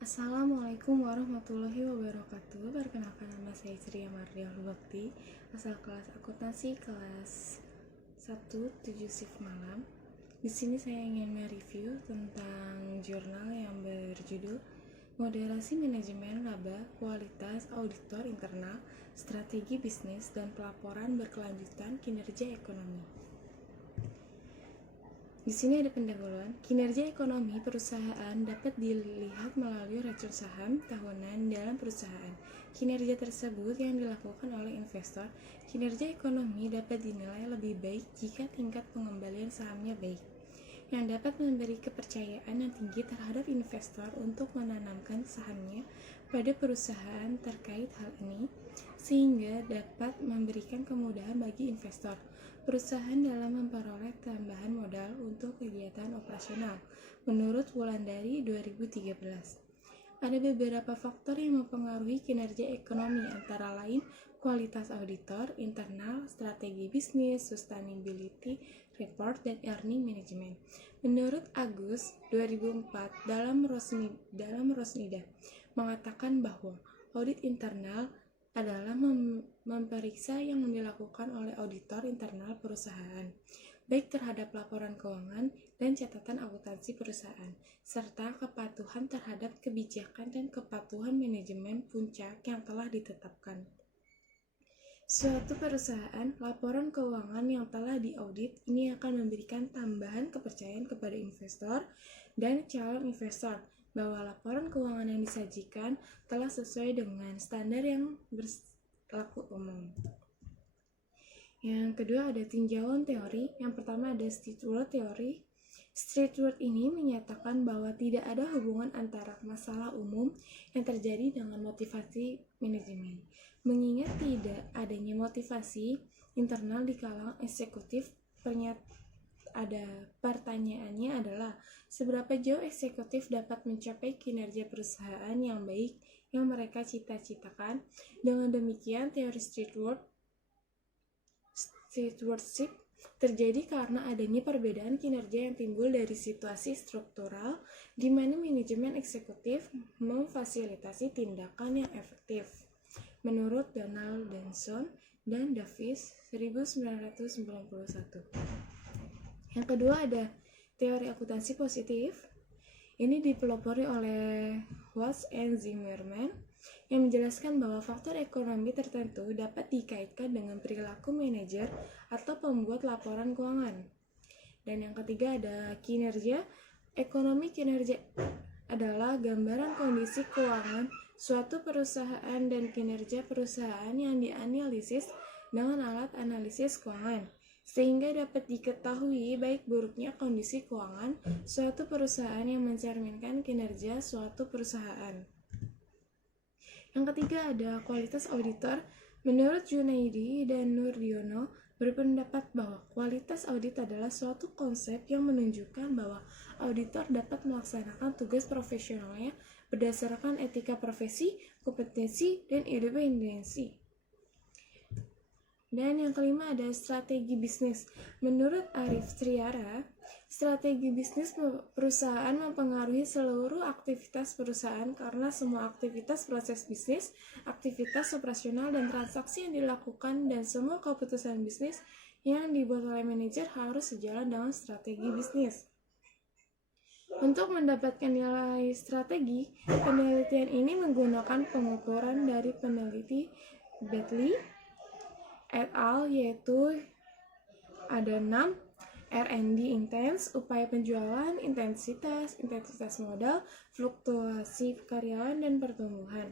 Assalamualaikum warahmatullahi wabarakatuh. Perkenalkan, nama saya Ceria Mardial Bakti, asal kelas akuntansi kelas 1 7 shift malam. Di sini saya ingin mereview tentang jurnal yang berjudul Moderasi Manajemen Laba, Kualitas Auditor Internal, Strategi Bisnis, dan Pelaporan Berkelanjutan Kinerja Ekonomi. Di sini ada pendahuluan. Kinerja ekonomi perusahaan dapat dilihat melalui racun saham tahunan dalam perusahaan. Kinerja tersebut yang dilakukan oleh investor. Kinerja ekonomi dapat dinilai lebih baik jika tingkat pengembalian sahamnya baik, yang dapat memberi kepercayaan yang tinggi terhadap investor untuk menanamkan sahamnya pada perusahaan terkait hal ini, sehingga dapat memberikan kemudahan bagi investor perusahaan dalam memperoleh tambahan modal untuk kegiatan operasional. Menurut Wulandari 2013, ada beberapa faktor yang mempengaruhi kinerja ekonomi, antara lain kualitas auditor internal, strategi bisnis, sustainability report, dan earning management. Menurut Agus 2004 dalam Rosnida mengatakan bahwa audit internal adalah memeriksa yang dilakukan oleh auditor internal perusahaan, baik terhadap laporan keuangan dan catatan akuntansi perusahaan, serta kepatuhan terhadap kebijakan dan kepatuhan manajemen puncak yang telah ditetapkan. Suatu perusahaan, laporan keuangan yang telah diaudit ini akan memberikan tambahan kepercayaan kepada investor dan calon investor bahwa laporan keuangan yang disajikan telah sesuai dengan standar yang berlaku umum. Yang kedua ada tinjauan teori. Yang pertama ada Stewart teori. Stewart ini menyatakan bahwa tidak ada hubungan antara masalah umum yang terjadi dengan motivasi manajemen. Mengingat tidak adanya motivasi internal di kalangan eksekutif, pertanyaannya adalah seberapa jauh eksekutif dapat mencapai kinerja perusahaan yang baik yang mereka cita-citakan. Dengan demikian, teori stewardship terjadi karena adanya perbedaan kinerja yang timbul dari situasi struktural di mana manajemen eksekutif memfasilitasi tindakan yang efektif. Menurut Donald Denson dan Davis 1991. Yang kedua ada teori akuntansi positif. Ini dipelopori oleh Watts and Zimmerman yang menjelaskan bahwa faktor ekonomi tertentu dapat dikaitkan dengan perilaku manajer atau pembuat laporan keuangan. Dan yang ketiga ada kinerja. Ekonomi kinerja adalah gambaran kondisi keuangan suatu perusahaan dan kinerja perusahaan yang dianalisis dengan alat analisis keuangan, sehingga dapat diketahui baik buruknya kondisi keuangan suatu perusahaan yang mencerminkan kinerja suatu perusahaan. Yang ketiga ada kualitas auditor. Menurut Junaidi dan Nurdiono berpendapat bahwa kualitas audit adalah suatu konsep yang menunjukkan bahwa auditor dapat melaksanakan tugas profesionalnya berdasarkan etika profesi, kompetensi, dan independensi. Dan yang kelima ada strategi bisnis. Menurut Arif Triara, strategi bisnis perusahaan mempengaruhi seluruh aktivitas perusahaan karena semua aktivitas proses bisnis, aktivitas operasional dan transaksi yang dilakukan dan semua keputusan bisnis yang dibuat oleh manajer harus sejalan dengan strategi bisnis. Untuk mendapatkan nilai strategi, penelitian ini menggunakan pengukuran dari peneliti Bentley et al. Yaitu ada 6: R&D intense, upaya penjualan, intensitas modal, fluktuasi karyawan, dan pertumbuhan.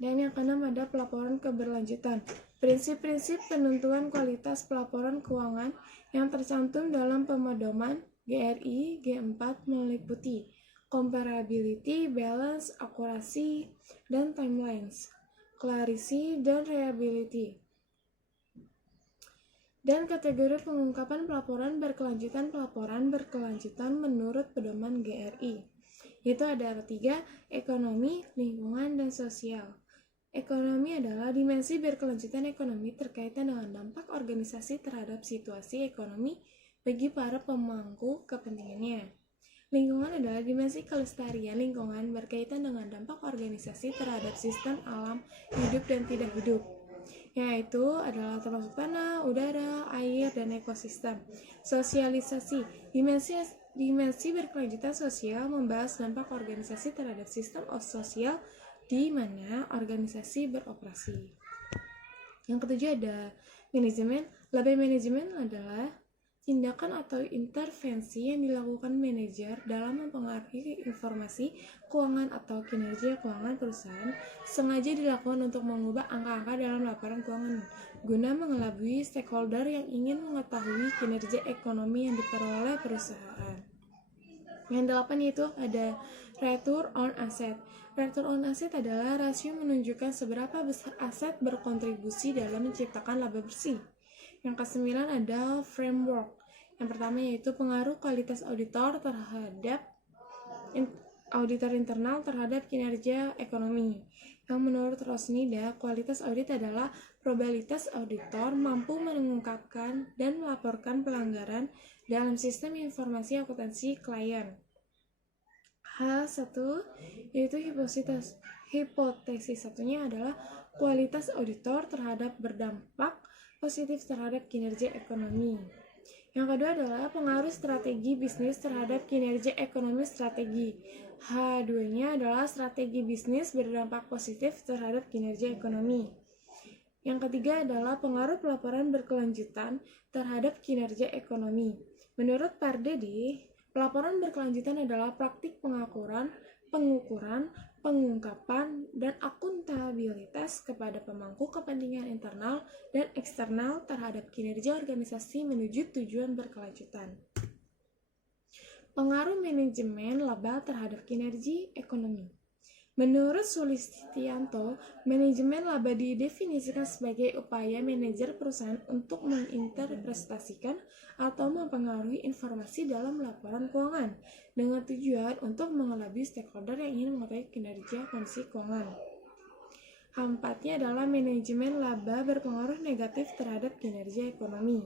Dan yang keenam ada pelaporan keberlanjutan. Prinsip-prinsip penentuan kualitas pelaporan keuangan yang tercantum dalam pedoman GRI G4 meliputi comparability, balance, akurasi, dan timelines, clarity, dan reliability. Dan kategori pengungkapan pelaporan berkelanjutan menurut pedoman GRI, yaitu ada 3: ekonomi, lingkungan, dan sosial. Ekonomi adalah dimensi berkelanjutan ekonomi terkaitan dengan dampak organisasi terhadap situasi ekonomi bagi para pemangku kepentingannya. Lingkungan adalah dimensi kelestarian lingkungan berkaitan dengan dampak organisasi terhadap sistem alam hidup dan tidak hidup, yaitu adalah termasuk tanah, udara, air, dan ekosistem. Sosialisasi, dimensi berkelanjutan sosial membahas dampak organisasi terhadap sistem sosial di mana organisasi beroperasi. Yang ketujuh ada manajemen. Laba manajemen adalah tindakan atau intervensi yang dilakukan manajer dalam mempengaruhi informasi keuangan atau kinerja keuangan perusahaan sengaja dilakukan untuk mengubah angka-angka dalam laporan keuangan guna mengelabui stakeholder yang ingin mengetahui kinerja ekonomi yang diperoleh perusahaan. Yang delapan yaitu ada return on asset. Return on asset adalah rasio menunjukkan seberapa besar aset berkontribusi dalam menciptakan laba bersih. Yang kesembilan ada framework. Yang pertama yaitu pengaruh kualitas auditor internal terhadap kinerja ekonomi. Yang menurut Rosnida, kualitas audit adalah probabilitas auditor mampu mengungkapkan dan melaporkan pelanggaran dalam sistem informasi akuntansi klien. H1 yaitu hipotesis satunya adalah kualitas auditor terhadap berdampak positif terhadap kinerja ekonomi. Yang kedua adalah pengaruh strategi bisnis terhadap kinerja ekonomi strategi. H2-nya adalah strategi bisnis berdampak positif terhadap kinerja ekonomi. Yang ketiga adalah pengaruh pelaporan berkelanjutan terhadap kinerja ekonomi. Menurut Pardede, pelaporan berkelanjutan adalah praktik pengukuran, pengungkapan, dan akuntabilitas kepada pemangku kepentingan internal dan eksternal terhadap kinerja organisasi menuju tujuan berkelanjutan. Pengaruh manajemen laba terhadap kinerja ekonomi. Menurut Sulistianto, manajemen laba didefinisikan sebagai upaya manajer perusahaan untuk menginterpretasikan atau mempengaruhi informasi dalam laporan keuangan dengan tujuan untuk mengelabui stakeholder yang ingin mengetahui kinerja kondisi keuangan. Keempatnya adalah manajemen laba berpengaruh negatif terhadap kinerja ekonomi.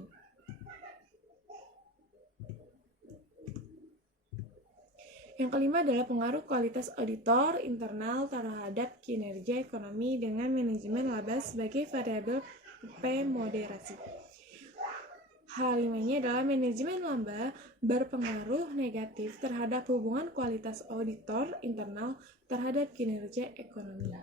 Yang kelima adalah pengaruh kualitas auditor internal terhadap kinerja ekonomi dengan manajemen laba sebagai variabel pemoderasi. H5-nya adalah manajemen laba berpengaruh negatif terhadap hubungan kualitas auditor internal terhadap kinerja ekonomi.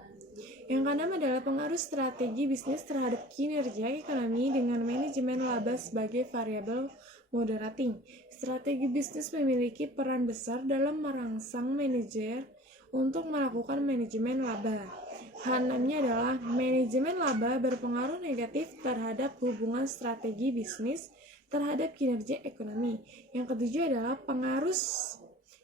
Yang keenam adalah pengaruh strategi bisnis terhadap kinerja ekonomi dengan manajemen laba sebagai variabel moderating. Strategi bisnis memiliki peran besar dalam merangsang manajer untuk melakukan manajemen laba. H6-nya adalah manajemen laba berpengaruh negatif terhadap hubungan strategi bisnis terhadap kinerja ekonomi. Yang ketujuh adalah pengaruh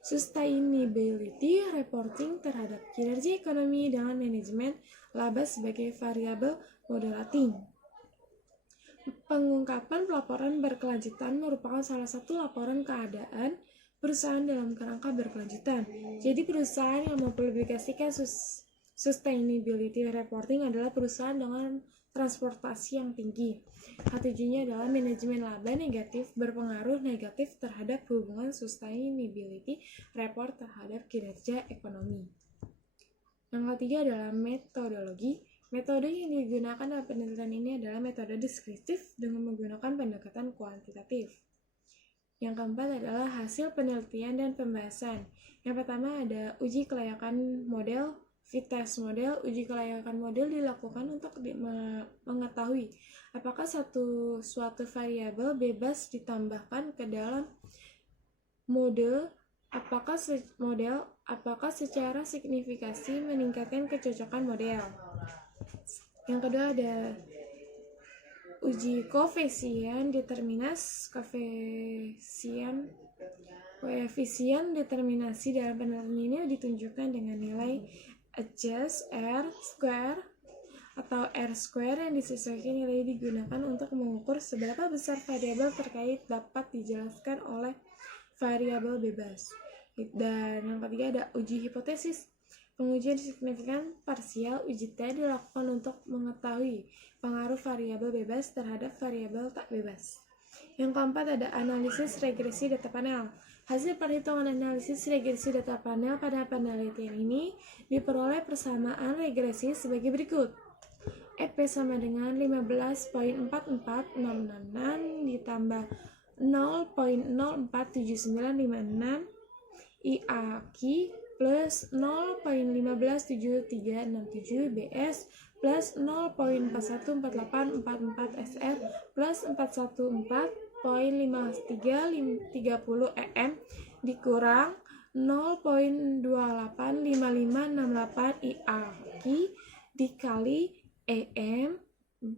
sustainability reporting terhadap kinerja ekonomi dengan manajemen laba sebagai variabel moderating. Pengungkapan pelaporan berkelanjutan merupakan salah satu laporan keadaan perusahaan dalam kerangka berkelanjutan. Jadi perusahaan yang mempublikasikan sustainability reporting adalah perusahaan dengan transportasi yang tinggi. H7-nya adalah manajemen laba negatif berpengaruh negatif terhadap hubungan sustainability report terhadap kinerja ekonomi. Yang ketiga adalah metodologi. Metode yang digunakan dalam penelitian ini adalah metode deskriptif dengan menggunakan pendekatan kuantitatif. Yang keempat adalah hasil penelitian dan pembahasan. Yang pertama ada uji kelayakan model, fit test model. Uji kelayakan model dilakukan untuk mengetahui apakah suatu variabel bebas ditambahkan ke dalam model, apakah secara signifikasi meningkatkan kecocokan model. Yang kedua ada uji koefisien determinasi dalam penelitian ini ditunjukkan dengan nilai adjust R square atau R square yang disesuaikan nilai digunakan untuk mengukur seberapa besar variabel terkait dapat dijelaskan oleh variabel bebas. Dan yang ketiga ada uji hipotesis. Pengujian signifikan parsial uji T dilakukan untuk mengetahui pengaruh variabel bebas terhadap variabel tak bebas. Yang keempat ada analisis regresi data panel. Hasil perhitungan analisis regresi data panel pada penelitian ini diperoleh persamaan regresi sebagai berikut. EP sama dengan 15.44666 ditambah 0.047956 IAQ plus 0.157367 BS plus 0.414844 SR plus 414.5330 EM dikurang 0.285568 IAQ dikali EM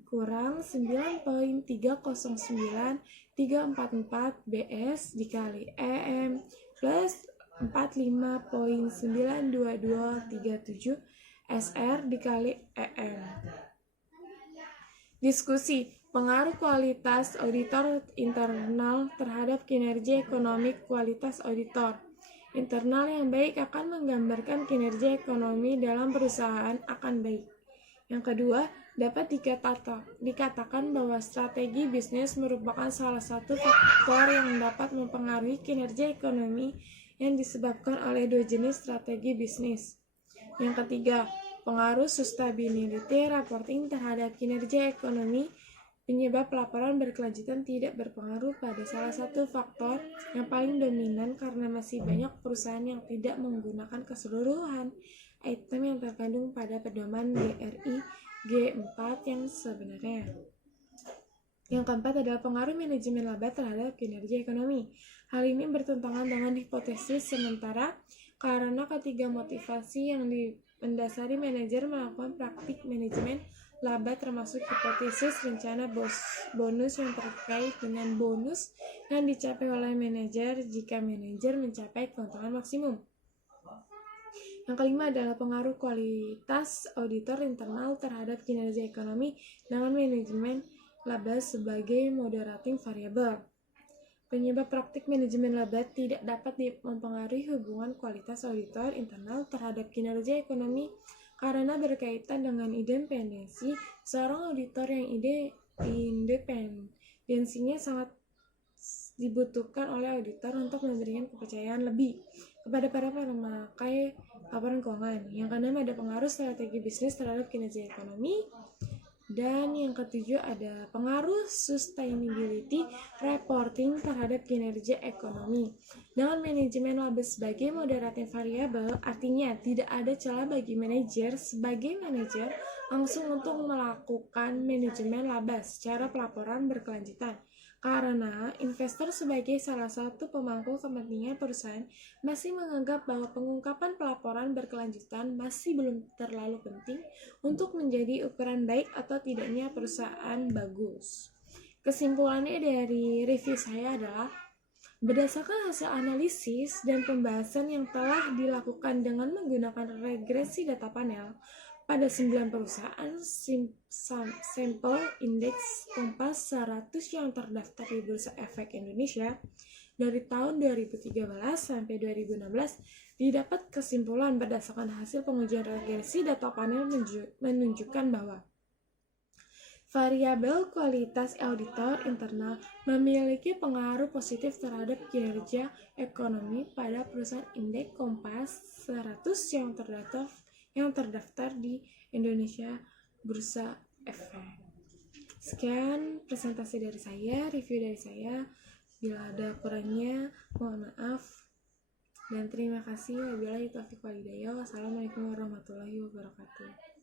kurang 9.309344 BS dikali EM plus 45.92237 SR dikali EM. Diskusi pengaruh kualitas auditor internal terhadap kinerja ekonomi. Kualitas auditor internal yang baik akan menggambarkan kinerja ekonomi dalam perusahaan akan baik. Yang kedua, dapat dikatakan bahwa strategi bisnis merupakan salah satu faktor yang dapat mempengaruhi kinerja ekonomi yang disebabkan oleh dua jenis strategi bisnis. Yang ketiga, pengaruh sustainability reporting terhadap kinerja ekonomi. Penyebab laporan berkelanjutan tidak berpengaruh pada salah satu faktor yang paling dominan karena masih banyak perusahaan yang tidak menggunakan keseluruhan item yang terkandung pada pedoman GRI G4 yang sebenarnya. Yang keempat adalah pengaruh manajemen laba terhadap kinerja ekonomi. Hal ini bertentangan dengan hipotesis sementara karena ketiga motivasi yang mendasari manajer melakukan praktik manajemen laba termasuk hipotesis rencana bonus yang terkait dengan bonus yang dicapai oleh manajer jika manajer mencapai keuntungan maksimum. Yang kelima adalah pengaruh kualitas auditor internal terhadap kinerja ekonomi dengan manajemen laba sebagai moderating variable. Penyebab praktik manajemen laba tidak dapat mempengaruhi hubungan kualitas auditor internal terhadap kinerja ekonomi karena berkaitan dengan independensi. Seorang auditor yang independensinya sangat dibutuhkan oleh auditor untuk memberikan kepercayaan lebih kepada para pemakai laporan keuangan. Yang keenam ada pengaruh strategi bisnis terhadap kinerja ekonomi. Dan yang ketujuh ada pengaruh sustainability reporting terhadap kinerja ekonomi. Dengan manajemen laba sebagai moderating variable, artinya tidak ada celah bagi manajer sebagai manajer langsung untuk melakukan manajemen laba secara pelaporan berkelanjutan. Karena investor sebagai salah satu pemangku kepentingan perusahaan masih menganggap bahwa pengungkapan pelaporan berkelanjutan masih belum terlalu penting untuk menjadi ukuran baik atau tidaknya perusahaan bagus. Kesimpulannya dari review saya adalah berdasarkan hasil analisis dan pembahasan yang telah dilakukan dengan menggunakan regresi data panel pada 9 perusahaan sampel indeks Kompas 100 yang terdaftar di Bursa Efek Indonesia dari tahun 2013 sampai 2016, didapat kesimpulan berdasarkan hasil pengujian regresi data panel menunjukkan bahwa variabel kualitas auditor internal memiliki pengaruh positif terhadap kinerja ekonomi pada perusahaan indeks Kompas 100 yang terdaftar di Indonesia Bursa Efek. Sekian presentasi dari saya, review dari saya. Bila ada kurangnya, mohon maaf. Dan terima kasih. Wabillahi taufiq wal hidayah. Wassalamualaikum warahmatullahi wabarakatuh.